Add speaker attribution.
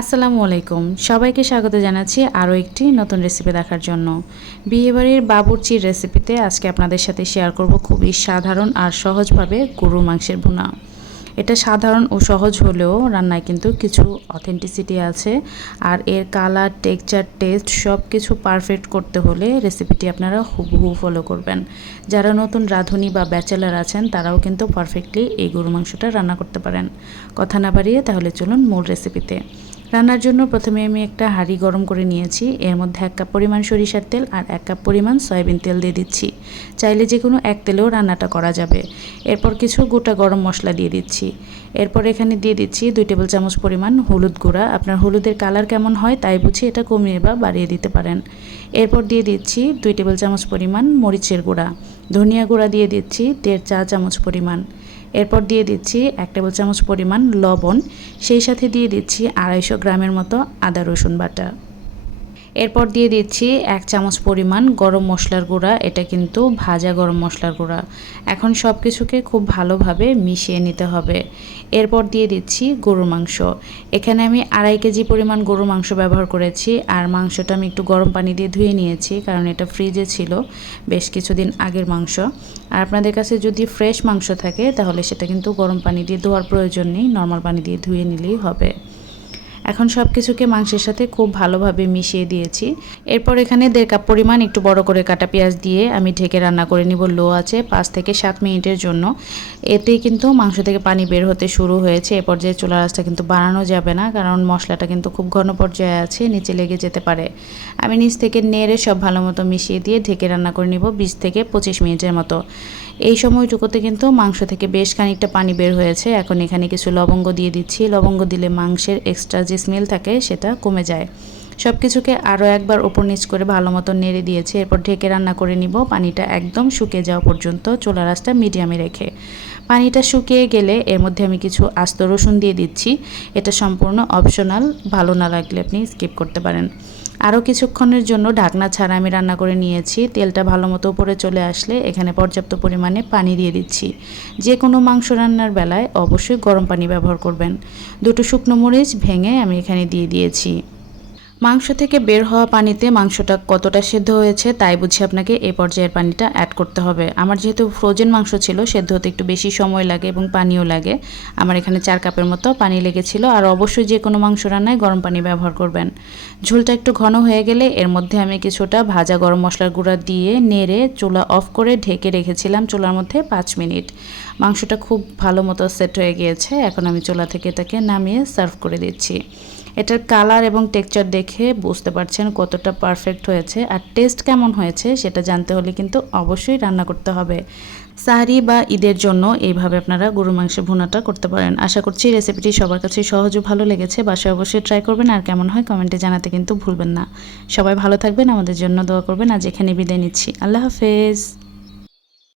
Speaker 1: আসসালামু আলাইকুম। সবাইকে স্বাগত জানাচ্ছি আরও একটি নতুন রেসিপি দেখার জন্য। বিয়েবাড়ির বাবুর্চির রেসিপিতে আজকে আপনাদের সাথে শেয়ার করব খুবই সাধারণ আর সহজভাবে গরুর মাংসের ভুনা। এটা সাধারণ ও সহজ হলেও রান্নায় কিন্তু কিছু অথেন্টিসিটি আছে আর এর কালার টেক্সচার টেস্ট সব কিছু পারফেক্ট করতে হলে রেসিপিটি আপনারা হুবহু ফলো করবেন। যারা নতুন রাঁধুনি বা ব্যাচেলার আছেন, তারাও কিন্তু পারফেক্টলি এই গরু মাংসটা রান্না করতে পারেন। কথা না বাড়িয়ে তাহলে চলুন মূল রেসিপিতে রান্নার জন্য প্রথমে আমি একটা হাঁড়ি গরম করে নিয়েছি। এর মধ্যে এক কাপ পরিমাণ সরিষার তেল আর এক কাপ পরিমাণ সয়াবিন তেল দিয়ে দিচ্ছি। চাইলে যে কোনো এক তেলেও রান্নাটা করা যাবে। এরপর কিছু গোটা গরম মশলা দিয়ে দিচ্ছি। এরপর এখানে দিয়ে দিচ্ছি দুই টেবিল চামচ পরিমাণ হলুদ গুঁড়া। আপনার হলুদের কালার কেমন হয় তাই বুঝি এটা কমিয়ে বা বাড়িয়ে দিতে পারেন। এরপর দিয়ে দিচ্ছি দুই টেবিল চামচ পরিমাণ মরিচের গুঁড়া। ধনিয়া গুঁড়া দিয়ে দিচ্ছি দেড় চা চামচ পরিমাণ। এরপর দিয়ে দিচ্ছি এক টেবিল চামচ পরিমাণ লবণ। সেই সাথে দিয়ে দিচ্ছি আড়াইশো গ্রামের মতো আদা রসুন বাটা। এরপর দিয়ে দিচ্ছি এক চামচ পরিমাণ গরম মশলার গুঁড়া, এটা কিন্তু ভাজা গরম মশলার গুঁড়া। এখন সব কিছুকে খুব ভালোভাবে মিশিয়ে নিতে হবে। এরপর দিয়ে দিচ্ছি গরুর মাংস। এখানে আমি আড়াই কেজি পরিমাণ গরুর মাংস ব্যবহার করেছি, আর মাংসটা আমি একটু গরম পানি দিয়ে ধুয়ে নিয়েছি, কারণ এটা ফ্রিজে ছিল বেশ কিছুদিন আগের মাংস। আর আপনাদের কাছে যদি ফ্রেশ মাংস থাকে, তাহলে সেটা কিন্তু গরম পানি দিয়ে ধোয়ার প্রয়োজন নেই, নর্মাল পানি দিয়ে ধুয়ে নিলেই হবে। এখন সব কিছুকে মাংসের সাথে খুব ভালোভাবে মিশিয়ে দিয়েছি। এরপর এখানে দেড় কাপ পরিমাণ একটু বড় করে কাটা পেঁয়াজ দিয়ে আমি ঢেকে রান্না করে নিব লো আছে পাঁচ থেকে সাত মিনিটের জন্য। এতেই কিন্তু মাংস থেকে পানি বের হতে শুরু হয়েছে। এ পর্যায়ে চুলা রাসটা কিন্তু বানানো যাবে না, কারণ মশলাটা কিন্তু খুব ঘন পর্যায়ে আছে, নিচে লেগে যেতে পারে। আমি নিচ থেকে নেড়ে সব ভালো মতো মিশিয়ে দিয়ে ঢেকে রান্না করে নিব বিশ থেকে পঁচিশ মিনিটের মতো। এই সময়টুকুতে কিন্তু মাংস থেকে বেশ খানিকটা পানি বের হয়েছে। এখন এখানে কিছু লবঙ্গ দিয়ে দিচ্ছি। লবঙ্গ দিলে মাংসের এক্সট্রা যে স্মেল থাকে সেটা কমে যায়। সব কিছুকে আরও একবার ওপর নিচ করে ভালো মতো নেড়ে দিয়েছি, এরপর ঢেকে রান্না করে নিব। পানিটা একদম শুকিয়ে যাওয়া পর্যন্ত চোলা রাসটা মিডিয়ামে রেখে। পানিটা শুকিয়ে গেলে এর মধ্যে আমি কিছু আস্ত রসুন দিয়ে দিচ্ছি। এটা সম্পূর্ণ অপশনাল ভালো না লাগলে আপনি স্কিপ করতে পারেন। আরও কিছুক্ষণের জন্য ঢাকনা ছাড়া আমি রান্না করে নিয়েছি। তেলটা ভালো মতো উপরে চলে আসলে এখানে পর্যাপ্ত পরিমাণে পানি দিয়ে দিচ্ছি। যে কোনো মাংস রান্নার বেলায় অবশ্যই গরম পানি ব্যবহার করবেন। দুটো শুকনো মরিচ ভেঙে আমি এখানে দিয়ে দিয়েছি। মাংস থেকে বের হওয়া পানিতে মাংসটা কতটা সেদ্ধ হয়েছে তাই বুঝে আপনাকে এই পর্যায়ের পানিটা অ্যাড করতে হবে। আমার যেহেতু ফ্রোজেন মাংস ছিল, সেদ্ধ হতে একটু বেশি সময় লাগে এবং পানিও লাগে। আমার এখানে চার কাপের মতো পানি লেগেছিল। আর অবশ্যই যে কোনো মাংস রান্নায় গরম পানি ব্যবহার করবেন। ঝোলটা একটু ঘন হয়ে গেলে এর মধ্যে আমি কিছুটা ভাজা গরম মশলার গুঁড়া দিয়ে নেড়ে চুলা অফ করে ঢেকে রেখেছিলাম চুলার মধ্যে পাঁচ মিনিট। মাংসটা খুব ভালো মতো সেট হয়ে গিয়েছে। এখন আমি চুলা থেকে তাকে নামিয়ে সার্ভ করে দিচ্ছি। এটার কালার এবং টেক্সচার দেখে বুঝতে পারছেন কতটা পারফেক্ট হয়েছে আর টেস্ট কেমন হয়েছে সেটা জানতে হলে কিন্তু অবশ্যই রান্না করতে হবে। সাহারি বা ঈদের জন্য এইভাবে আপনারা গরু মাংসের ভুনাটা করতে পারেন। আশা করছি রেসিপিটি সবার কাছে সহজ ও ভালো লেগেছে। বাসায় অবশ্যই ট্রাই করবেন আর কেমন হয় কমেন্টে জানাতে কিন্তু ভুলবেন না। সবাই ভালো থাকবেন। আমাদের জন্য দোয়া করবেন। আজ এখানে বিদায় নিচ্ছি। আল্লাহ হাফেজ।